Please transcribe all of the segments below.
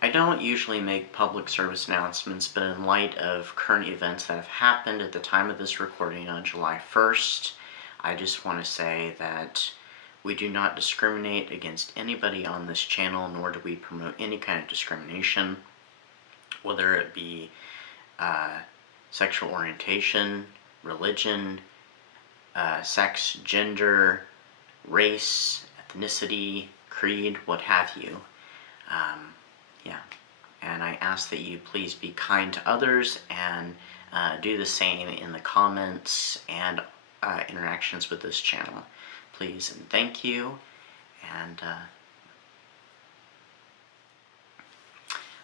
I don't usually make public service announcements, but in light of current events that have happened at the time of this recording on July 1st, I just want to say that we do not discriminate against anybody on this channel, nor do we promote any kind of discrimination, whether it be sexual orientation, religion, sex, gender, race, ethnicity, creed, what have you. Yeah, and I ask that you please be kind to others and do the same in the comments and interactions with this channel. Please and thank you. And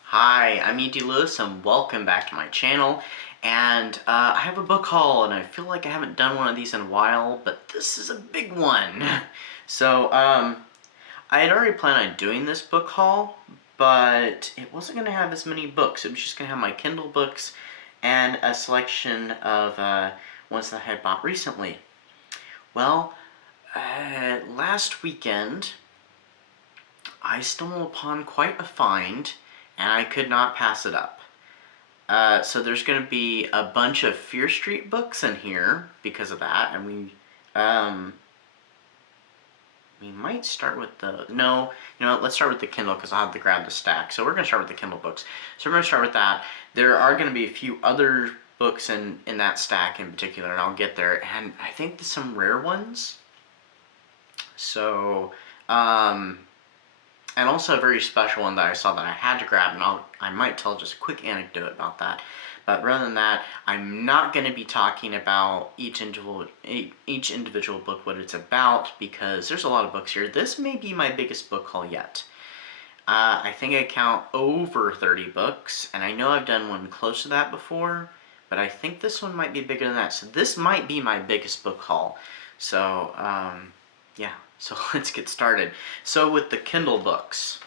hi, I'm E.D. Lewis and welcome back to my channel. And I have a book haul, and I feel like I haven't done one of these in a while, but this is a big one. So I had already planned on doing this book haul, but it wasn't going to have as many books. It was just going to have my Kindle books and a selection of ones that I had bought recently. Well, last weekend, I stumbled upon quite a find, and I could not pass it up. So there's going to be a bunch of Fear Street books in here because of that, and we might start with the, no, you know what, let's start with the Kindle because I'll have to grab the stack. So we're going to start with the Kindle books. So we're going to start with that. There are going to be a few other books in that stack in particular, and I'll get there. And I think there's some rare ones. So, and also a very special one that I saw that I had to grab, and I might tell just a quick anecdote about that. But rather than that, I'm not going to be talking about each individual book, what it's about, because there's a lot of books here. This may be my biggest book haul yet. I think I count over 30 books, and I know I've done one close to that before, but I think this one might be bigger than that. So this might be my biggest book haul. So, yeah, so let's get started. So with the Kindle books.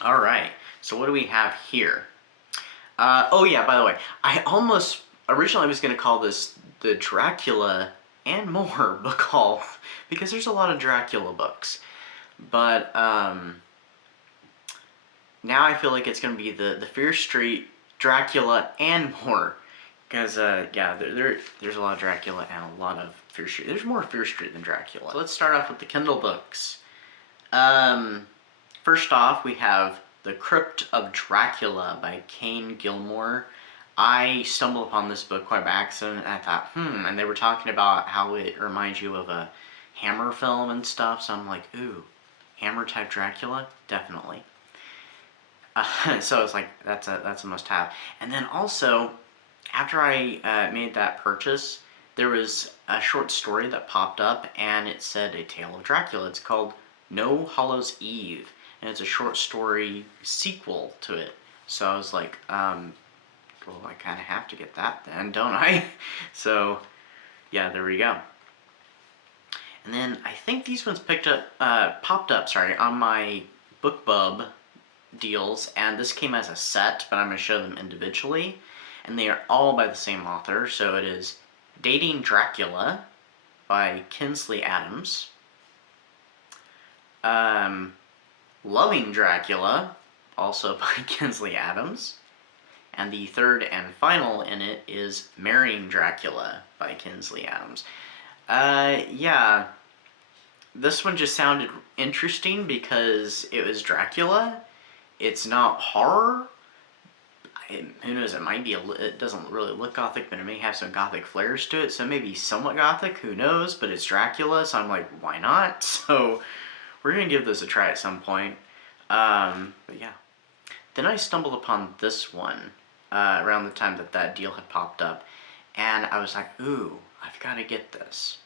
All right, so what do we have here? Oh yeah, by the way, originally I was going to call this the Dracula and more book haul, because there's a lot of Dracula books. But now I feel like it's going to be the Fear Street, Dracula, and more. Because, yeah, there's a lot of Dracula and a lot of Fear Street. There's more Fear Street than Dracula. So let's start off with the Kindle books. First off, we have The Crypt of Dracula by Kane Gilmore. I stumbled upon this book quite by accident, and I thought, and they were talking about how it reminds you of a Hammer film and stuff, so I'm like, ooh, Hammer-type Dracula? Definitely. So it's like, that's a must-have. And then also, after I made that purchase, there was a short story that popped up, and it said A Tale of Dracula. It's called No Hallows Eve, and it's a short story sequel to it. So I was like, well, I kind of have to get that then, don't I? So, yeah, there we go. And then I think these ones popped up on my BookBub deals, and this came as a set, but I'm going to show them individually. And they are all by the same author, so it is Dating Dracula by Kinsley Adams, Loving Dracula, also by Kinsley Adams, and the third and final in it is Marrying Dracula by Kinsley Adams. Yeah, this one just sounded interesting because it was Dracula. It's not horror. Who knows, it doesn't really look gothic, but it may have some gothic flares to it, so maybe somewhat gothic, who knows, but it's Dracula, so I'm like, why not? So we're going to give this a try at some point. But yeah. Then I stumbled upon this one around the time that deal had popped up, and I was like, ooh, I've got to get this.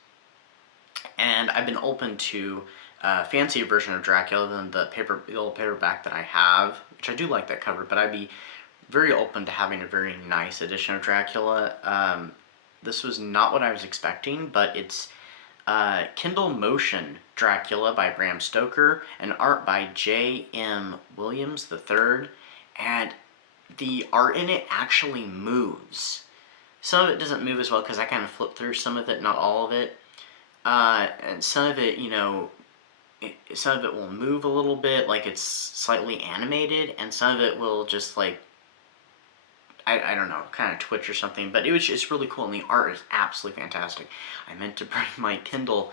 And I've been open to a fancier version of Dracula than the old paperback that I have, which I do like that cover, but I'd be very open to having a very nice edition of Dracula. This was not what I was expecting, but it's Kindle Motion Dracula by Bram Stoker, and art by J.M. Williams III, and the art in it actually moves. Some of it doesn't move as well because I kind of flipped through some of it, not all of it. And some of it, you know, some of it will move a little bit, like it's slightly animated, and some of it will just like, I don't know, kind of twitch or something, but it's really cool, and the art is absolutely fantastic. I meant to bring my Kindle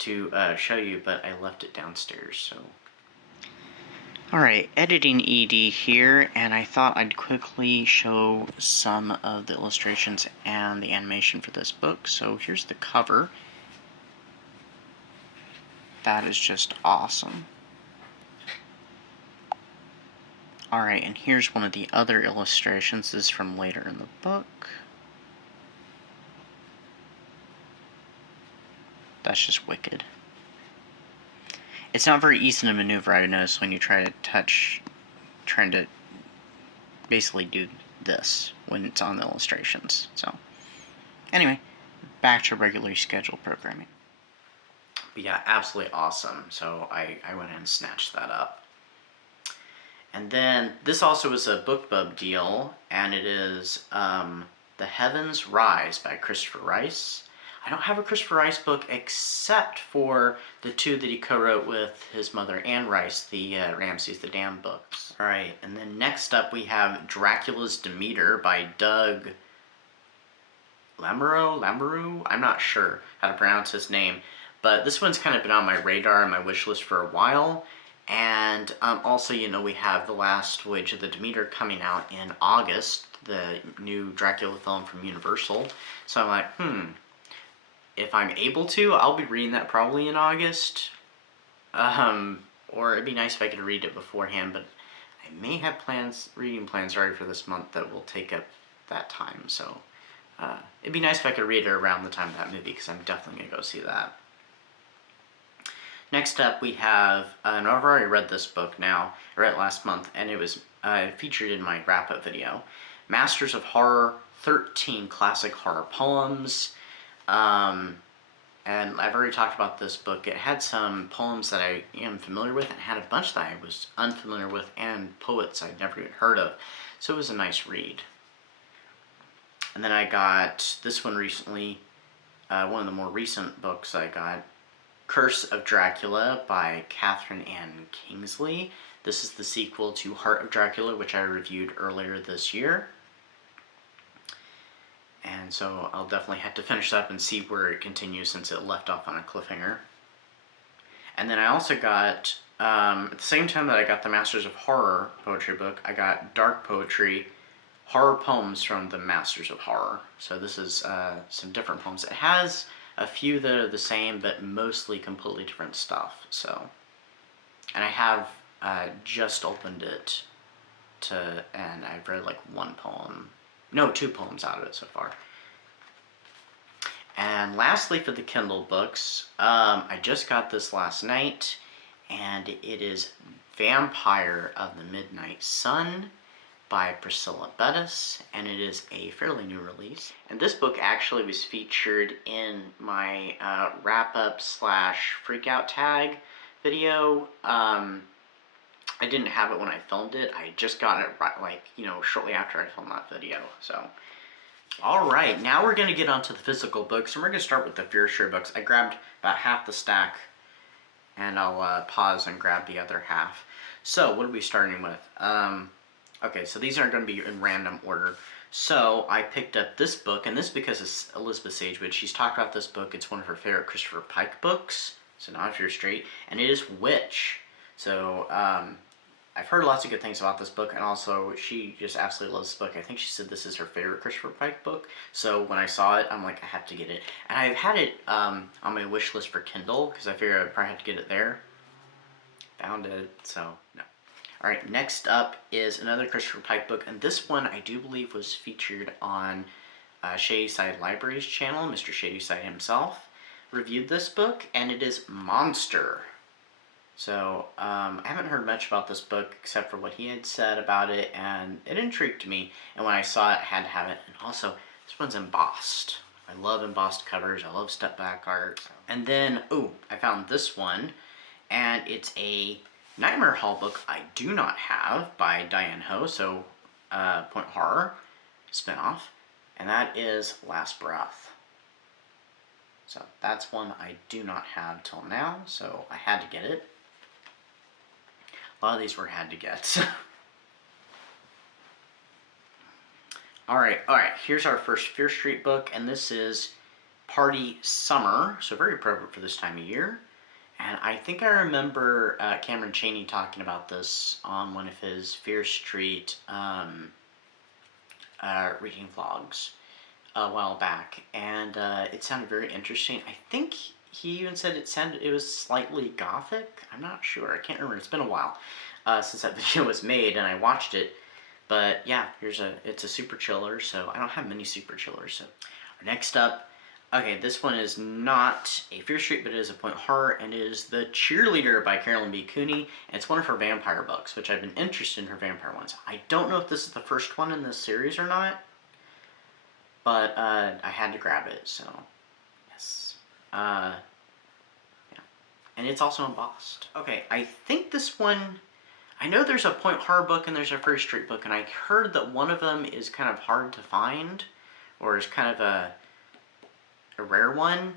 to show you, but I left it downstairs, so. Alright, editing ED here, and I thought I'd quickly show some of the illustrations and the animation for this book. So here's the cover. That is just awesome. Alright, and here's one of the other illustrations. This is from later in the book. That's just wicked. It's not very easy to maneuver, I noticed, when you try to trying to basically do this when it's on the illustrations. So, anyway, back to regularly scheduled programming. But yeah, absolutely awesome. So I went ahead and snatched that up. And then this also is a BookTube deal, and it is The Heavens Rise by Christopher Rice. I don't have a Christopher Rice book except for the two that he co-wrote with his mother Anne Rice, the Ramses the Dam books. Alright, and then next up we have Dracula's Demeter by Doug Lamoureux? I'm not sure how to pronounce his name, but this one's kind of been on my radar and my wish list for a while. And also, you know, we have The Last Voyage of the Demeter coming out in August, the new Dracula film from Universal. So I'm like, if I'm able to, I'll be reading that probably in August. Or it'd be nice if I could read it beforehand, but I may have reading plans already for this month that will take up that time. So it'd be nice if I could read it around the time of that movie, because I'm definitely going to go see that. Next up we have, and I've already read this book now, I read it last month, and it was featured in my wrap-up video. Masters of Horror, 13 Classic Horror Poems. And I've already talked about this book. It had some poems that I am familiar with, and had a bunch that I was unfamiliar with, and poets I'd never even heard of. So it was a nice read. And then I got this one recently, one of the more recent books I got, Curse of Dracula by Catherine Ann Kingsley. This is the sequel to Heart of Dracula, which I reviewed earlier this year. And so I'll definitely have to finish up and see where it continues, since it left off on a cliffhanger. And then I also got, at the same time that I got the Masters of Horror poetry book, I got Dark Poetry, Horror Poems from the Masters of Horror. So this is some different poems. It has a few that are the same, but mostly completely different stuff. So, and I have just opened it and I've read like two poems out of it so far. And lastly, for the Kindle books, I just got this last night, and it is Vampire of the Midnight Sun by Priscilla Bettis, and it is a fairly new release. And this book actually was featured in my wrap-up / freak-out tag video. I didn't have it when I filmed it. I just got it shortly after I filmed that video. So, all right, now we're going to get onto the physical books, and we're going to start with the Fear Sure books. I grabbed about half the stack, and I'll pause and grab the other half. So, what are we starting with? Okay, so these aren't going to be in random order. So I picked up this book, and this is because it's Elizabeth Sagewood. She's talked about this book. It's one of her favorite Christopher Pike books, so Not If You're Straight, and it is Witch. So I've heard lots of good things about this book, and also she just absolutely loves this book. I think she said this is her favorite Christopher Pike book. So when I saw it, I'm like, I have to get it. And I've had it on my wish list for Kindle, because I figured I'd probably have to get it there. Found it, so no. Alright, next up is another Christopher Pike book, and this one I do believe was featured on Shadyside Library's channel. Mr. Shadyside himself reviewed this book, and it is Monster. So, I haven't heard much about this book except for what he had said about it, and it intrigued me, and when I saw it, I had to have it. And also, this one's embossed. I love embossed covers, I love step-back art. And then, I found this one, and it's a Nightmare Hall book I do not have by Diane Ho, so Point Horror spinoff, and that is Last Breath. So that's one I do not have till now, so I had to get it. A lot of these were had to get. Alright, here's our first Fear Street book, and this is Party Summer, so very appropriate for this time of year. And I think I remember Cameron Chaney talking about this on one of his Fear Street reading vlogs a while back, and it sounded very interesting. I think he even said it was slightly gothic. I'm not sure. I can't remember. It's been a while since that video was made, and I watched it. But yeah, it's a super chiller. So I don't have many super chillers. So next up, okay, this one is not a Fear Street, but it is a point horror, and it is The Cheerleader by Carolyn B. Cooney. And it's one of her vampire books, which I've been interested in her vampire ones. I don't know if this is the first one in this series or not, but I had to grab it, so yes. Yeah. And it's also embossed. Okay, I think this one, I know there's a point horror book and there's a Fear Street book, and I heard that one of them is kind of hard to find, or is kind of a rare one.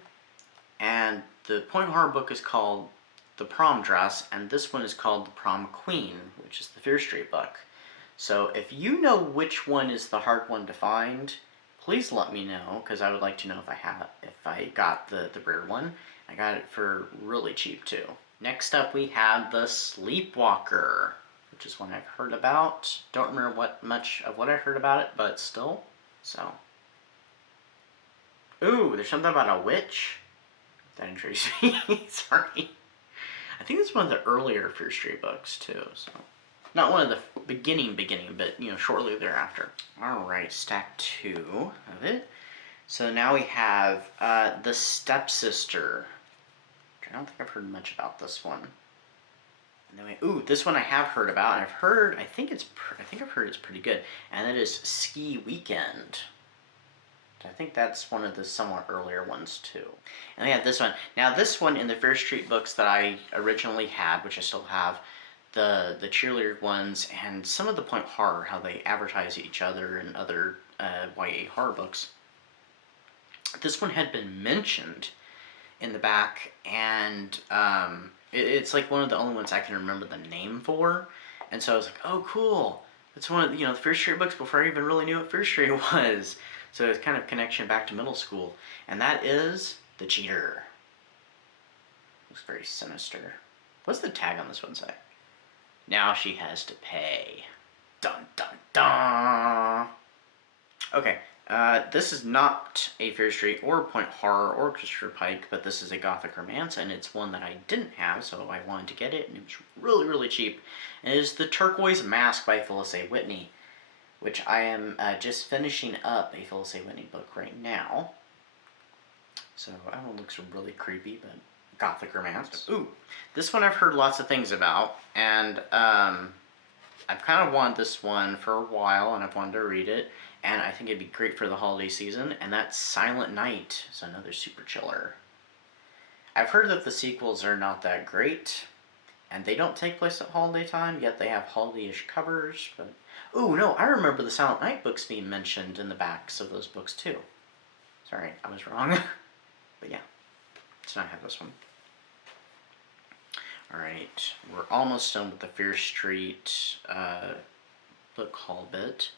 And the point horror book is called The Prom Dress, and this one is called The Prom Queen, which is the Fear Street book. So if you know which one is the hard one to find, please let me know, because I would like to know if I got the rare one. I got it for really cheap too. Next up we have The Sleepwalker, which is one I've heard about. Don't remember much of what I heard about it, but still. So, ooh, there's something about a witch. That intrigues me. Sorry. I think it's one of the earlier Fear Street books too. So, not one of the beginning, but shortly thereafter. All right, stack 2 of it. So now we have The Stepsister. I don't think I've heard much about this one. And then this one I have heard about, and I think I've heard it's pretty good, and that is Ski Weekend. I think that's one of the somewhat earlier ones too. And we have this one. Now this one in the Fear Street books that I originally had, which I still have, the cheerleader ones, and some of the point horror, how they advertise each other and other YA horror books. This one had been mentioned in the back, and it's like one of the only ones I can remember the name for, and so I was like, oh cool, it's one of the Fear Street books before I even really knew what Fear Street was. So it's kind of connection back to middle school, and that is The Cheater. Looks very sinister. What's the tag on this one say? Now she has to pay. Dun dun dun. Okay. This is not a Fear Street or point horror or Christopher Pike, but this is a gothic romance, and it's one that I didn't have, so I wanted to get it, and it was really, really cheap. It is The Turquoise Mask by Phyllis A. Whitney, which I am just finishing up a Phyllis A. Whitney book right now. So that one looks really creepy, but gothic romance. Ooh, this one I've heard lots of things about, and I've kind of wanted this one for a while, and I've wanted to read it. And I think it'd be great for the holiday season, and that's Silent Night. So another super chiller. I've heard that the sequels are not that great, and they don't take place at holiday time, yet they have holiday-ish covers, but... Ooh, no, I remember the Silent Night books being mentioned in the backs of those books, too. Sorry, I was wrong. But yeah, so I have this one. Alright, we're almost done with the Fear Street book haul bit.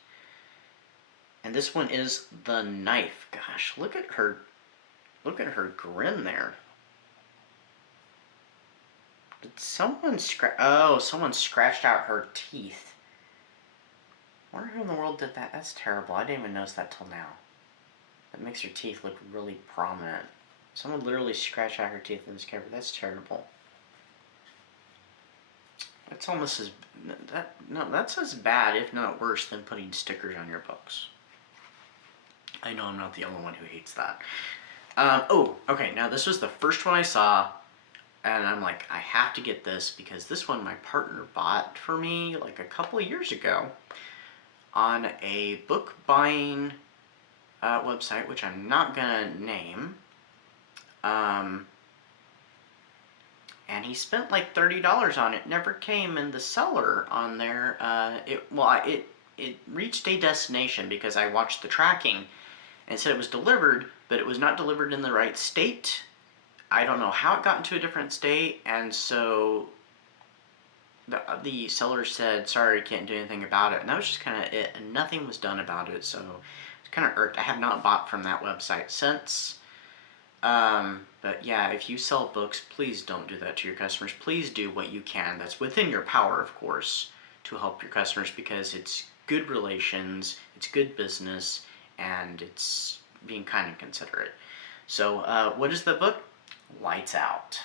And this one is The Knife. Gosh, look at her grin there. Did someone someone scratched out her teeth. I wonder who in the world did that. That's terrible. I didn't even notice that till now. That makes her teeth look really prominent. Someone literally scratched out her teeth in this cover. That's terrible. That's almost as that's as bad, if not worse, than putting stickers on your books. I know I'm not the only one who hates that. Okay, now this was the first one I saw, and I'm like, I have to get this, because this one my partner bought for me like a couple of years ago on a book buying website, which I'm not gonna name. And he spent like $30 on it. Never came, and the seller on there, it reached a destination because I watched the tracking and said it was delivered, but it was not delivered in the right state. I don't know how it got into a different state, and so the seller said, sorry, can't do anything about it, and that was just kind of it, and nothing was done about it, so it's kind of irked. I have not bought from that website since. But yeah, if you sell books, please don't do that to your customers. Please do what you can that's within your power, of course, to help your customers, because it's good relations, it's good business, and it's being kind and considerate. So what is the book? Lights Out.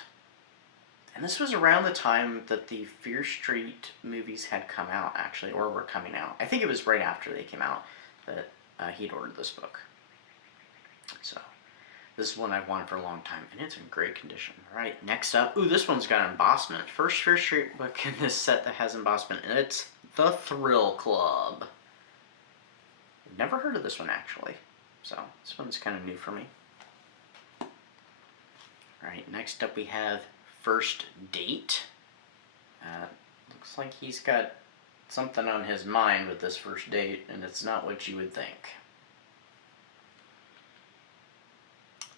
And this was around the time that the Fear Street movies had come out, actually, or were coming out. I think it was right after they came out that he'd ordered this book. So this is one I've wanted for a long time, and it's in great condition. All right, next up, ooh, this one's got embossment. First Fear Street book in this set that has embossment, and it's The Thrill Club. I've never heard of this one, actually, so this one's kind of new for me. All right, next up we have First Date. Looks like he's got something on his mind with this first date, and it's not what you would think.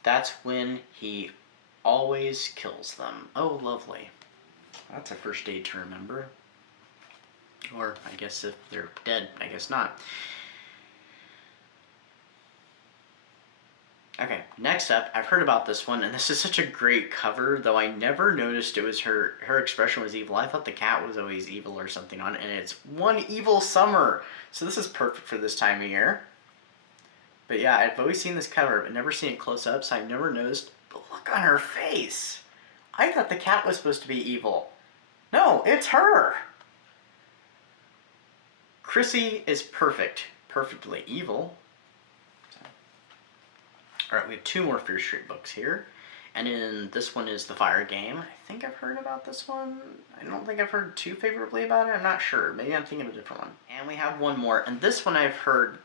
That's when he always kills them. Oh, lovely. That's a first date to remember. Or, I guess if they're dead, I guess not. Okay, next up, I've heard about this one, and this is such a great cover, though I never noticed it was her expression was evil. I thought the cat was always evil or something on it, and it's One Evil Summer. So this is perfect for this time of year. But yeah, I've always seen this cover, but never seen it close up, so I've never noticed the look on her face. I thought the cat was supposed to be evil. No, it's her. Chrissy is perfect. Perfectly evil. Alright, we have two more Fear Street books here. And in this one is The Fire Game. I think I've heard about this one. I don't think I've heard too favorably about it. I'm not sure. Maybe I'm thinking of a different one. And we have one more. And this one I've heard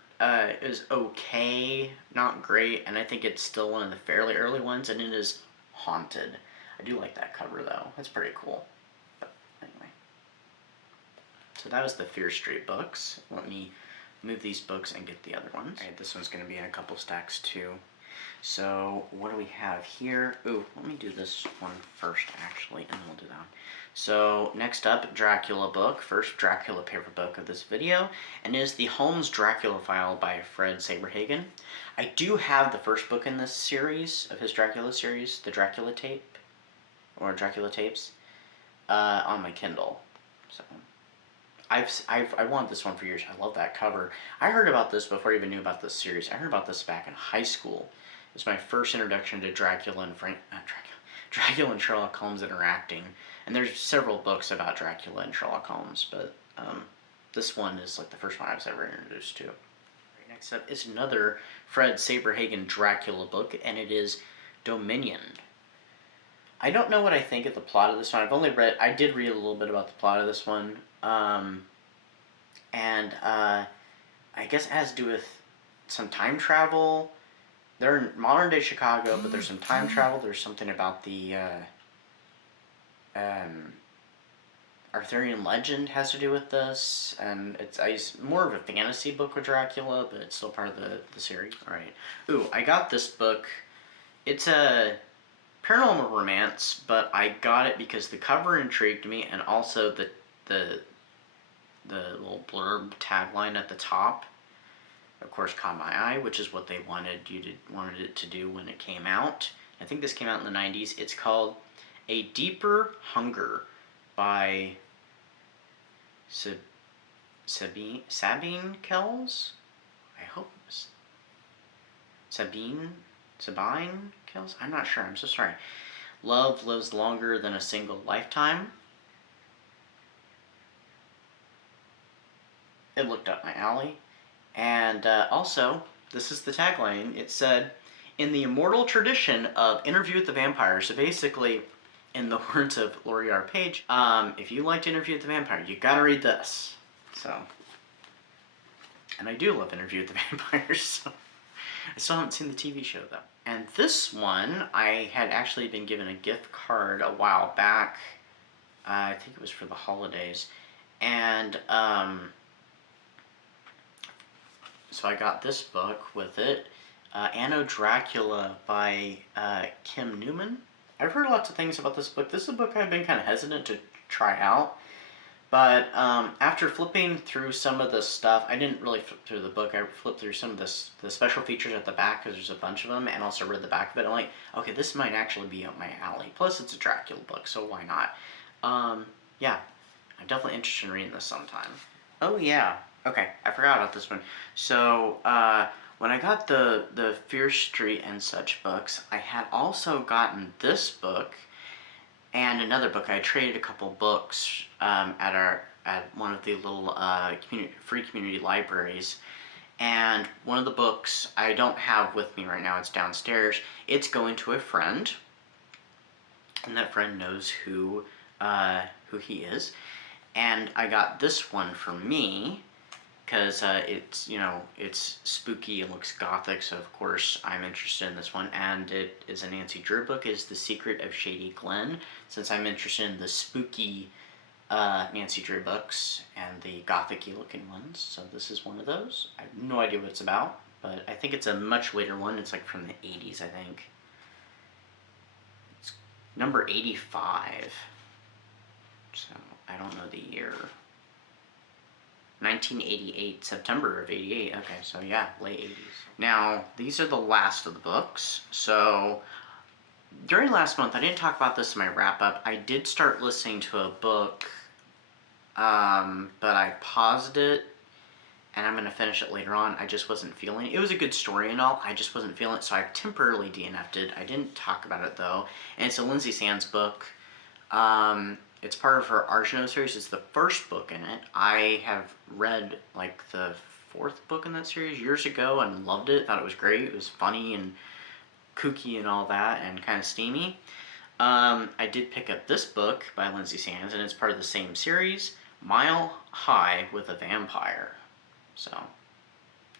is okay, not great. And I think it's still one of the fairly early ones. And it is Haunted. I do like that cover, though. That's pretty cool. But anyway. So that was the Fear Street books. Let me move these books and get the other ones. Alright, this one's going to be in a couple stacks, too. So what do we have here? Ooh, let me do this one first, actually, and then we'll do that one. So next up, Dracula book. First Dracula paper book of this video, and is the Holmes Dracula file by Fred Saberhagen. I do have the first book in this series, of his Dracula series, the Dracula tape, or Dracula tapes, on my Kindle. So I wanted this one for years. I love that cover. I heard about this before I even knew about this series. I heard about this back in high school. It was my first introduction to Dracula and Sherlock Holmes interacting. And there's several books about Dracula and Sherlock Holmes, but this one is like the first one I was ever introduced to. Right, next up is another Fred Saberhagen Dracula book, and it is Dominion. I don't know what I think of the plot of this one. I did read a little bit about the plot of this one. I guess it has to do with some time travel. They're in modern day Chicago, but there's some time travel. There's something about the Arthurian legend has to do with this, and it's more of a fantasy book with Dracula, but it's still part of the series. All right. Ooh, I got this book. It's a paranormal romance, but I got it because the cover intrigued me, and also the little blurb tagline at the top, of course, caught my eye, which is what they wanted it to do when it came out. I think this came out in the 90s. It's called A Deeper Hunger by Sabine Kells? I hope it was Sabine Kells? I'm not sure. I'm so sorry. Love lives longer than a single lifetime. It looked up my alley. And also, this is the tagline. It said, in the immortal tradition of Interview with the Vampire. So basically, in the words of Laurie R. Page, if you like to Interview with the Vampire, you gotta read this. So, and I do love Interview with the Vampire, so I still haven't seen the TV show, though. And this one, I had actually been given a gift card a while back. I think it was for the holidays. And, so I got this book with it. Anno Dracula by Kim Newman. I've heard lots of things about this book. This is a book I've been kind of hesitant to try out. But after flipping through some of the stuff, I didn't really flip through the book. I flipped through some of the special features at the back, because there's a bunch of them, and also read the back of it. I'm like, okay, this might actually be up my alley. Plus, it's a Dracula book, so why not? Yeah, I'm definitely interested in reading this sometime. Oh yeah, okay, I forgot about this one. So when I got the Fear Street and such books, I had also gotten this book and another book. I traded a couple books at one of the little free community libraries, and one of the books I don't have with me right now. It's downstairs. It's going to a friend, and that friend knows who he is. And I got this one for me because it's, you know, it's spooky and looks gothic, so of course I'm interested in this one. And it is a Nancy Drew book. It's The Secret of Shady Glen, since I'm interested in the spooky Nancy Drew books and the gothic-y looking ones. So this is one of those. I have no idea what it's about, but I think it's a much later one. It's like from the 80s, I think. It's number 85. So I don't know the year. 1988, September of 88. Okay, so yeah, late 80s. Now, these are the last of the books. So during last month, I didn't talk about this in my wrap-up. I did start listening to a book, but I paused it, and I'm going to finish it later on. I just wasn't feeling it. It was a good story and all. I just wasn't feeling it, so I temporarily DNF'd it. I didn't talk about it, though. And it's a Lindsay Sands book. It's part of her Arjuna series. It's the first book in it. I have read like the 4th book in that series years ago and loved it. Thought it was great. It was funny and kooky and all that, and kind of steamy. I did pick up this book by Lindsay Sands, and it's part of the same series, Mile High with a Vampire. So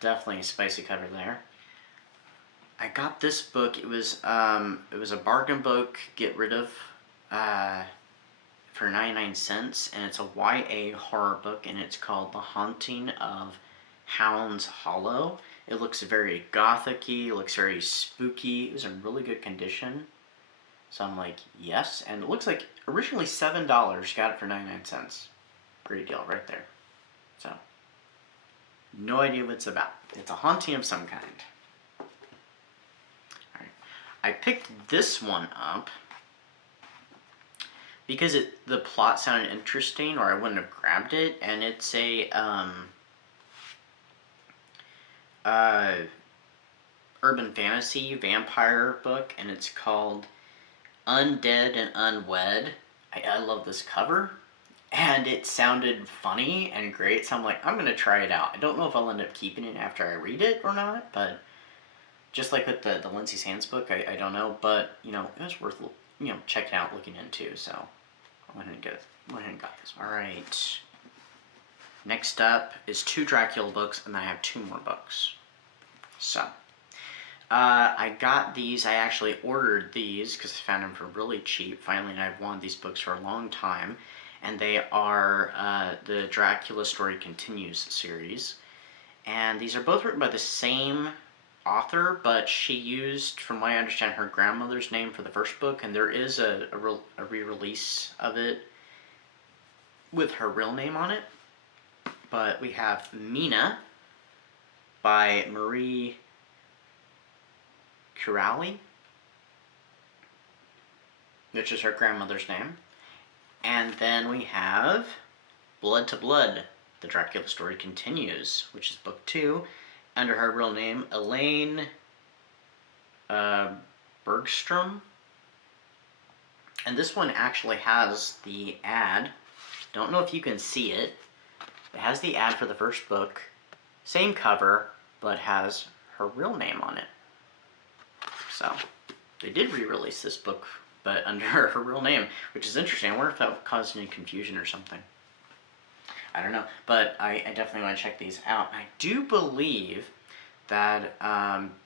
definitely a spicy cover there. I got this book. It was a bargain book. Get rid of. For 99 cents, and it's a YA horror book, and it's called The Haunting of Hounds Hollow. It looks very gothic-y, looks very spooky. It was in really good condition, so I'm like, yes. And it looks like originally $7, got it for 99 cents. Great deal right there. So no idea what it's about. It's a haunting of some kind. Alright, I picked this one up because the plot sounded interesting, or I wouldn't have grabbed it, and it's a urban fantasy vampire book, and it's called Undead and Unwed. I love this cover, and it sounded funny and great, so I'm like, I'm going to try it out. I don't know if I'll end up keeping it after I read it or not, but just like with the Lindsay Sands book, I don't know, but, you know, it was worth, you know, checking out, looking into, so I went ahead and got this one. Alright, next up is 2 Dracula books, and then I have 2 more books. So, I got these. I actually ordered these because I found them for really cheap. Finally, and I've wanted these books for a long time. And they are the Dracula Story Continues series. And these are both written by the same author, but she used, from what I understand, her grandmother's name for the first book. And there is a re-release of it with her real name on it. But we have Mina by Marie Curali, which is her grandmother's name. And then we have Blood to Blood, The Dracula Story Continues, which is book 2, under her real name, Elaine Bergstrom. And this one actually has the ad. Don't know if you can see it. It has the ad for the first book. Same cover, but has her real name on it. So, they did re-release this book, but under her real name, which is interesting. I wonder if that caused any confusion or something. I don't know, but I definitely want to check these out. I do believe that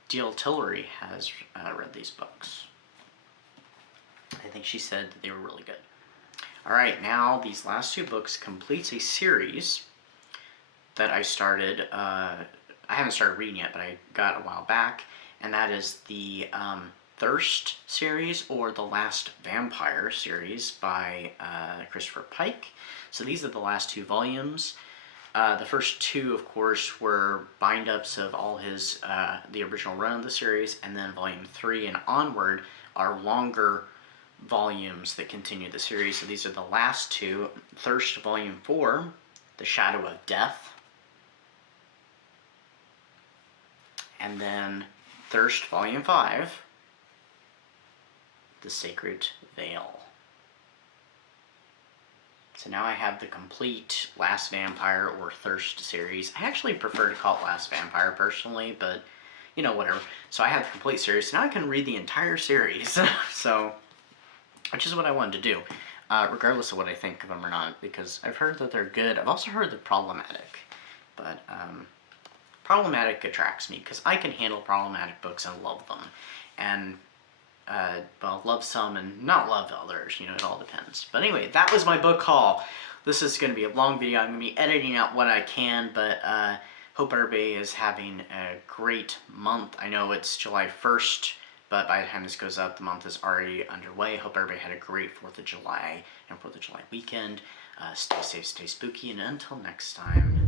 D.L. Tillery has read these books. I think she said that they were really good. Alright, now these last 2 books completes a series that I started, I haven't started reading yet, but I got a while back, and that is the Thirst series, or the Last Vampire series by Christopher Pike. So these are the last 2 volumes. The first 2, of course, were bind-ups of all his the original run of the series, and then volume 3 and onward are longer volumes that continue the series. So these are the last 2. Thirst volume 4, The Shadow of Death, and then Thirst volume 5, The Sacred Veil. So now I have the complete Last Vampire or Thirst series. I actually prefer to call it Last Vampire personally, but you know, whatever. So I have the complete series. So now I can read the entire series. So, which is what I wanted to do, regardless of what I think of them or not, because I've heard that they're good. I've also heard they're problematic, but problematic attracts me because I can handle problematic books and love them, and well, love some and not love others, you know, it all depends. But anyway, that was my book haul. This is going to be a long video. I'm going to be editing out what I can, but hope everybody is having a great month. I know it's July 1st, but by the time this goes up, the month is already underway. Hope everybody had a great 4th of July and 4th of July weekend. Stay safe, stay spooky, and until next time,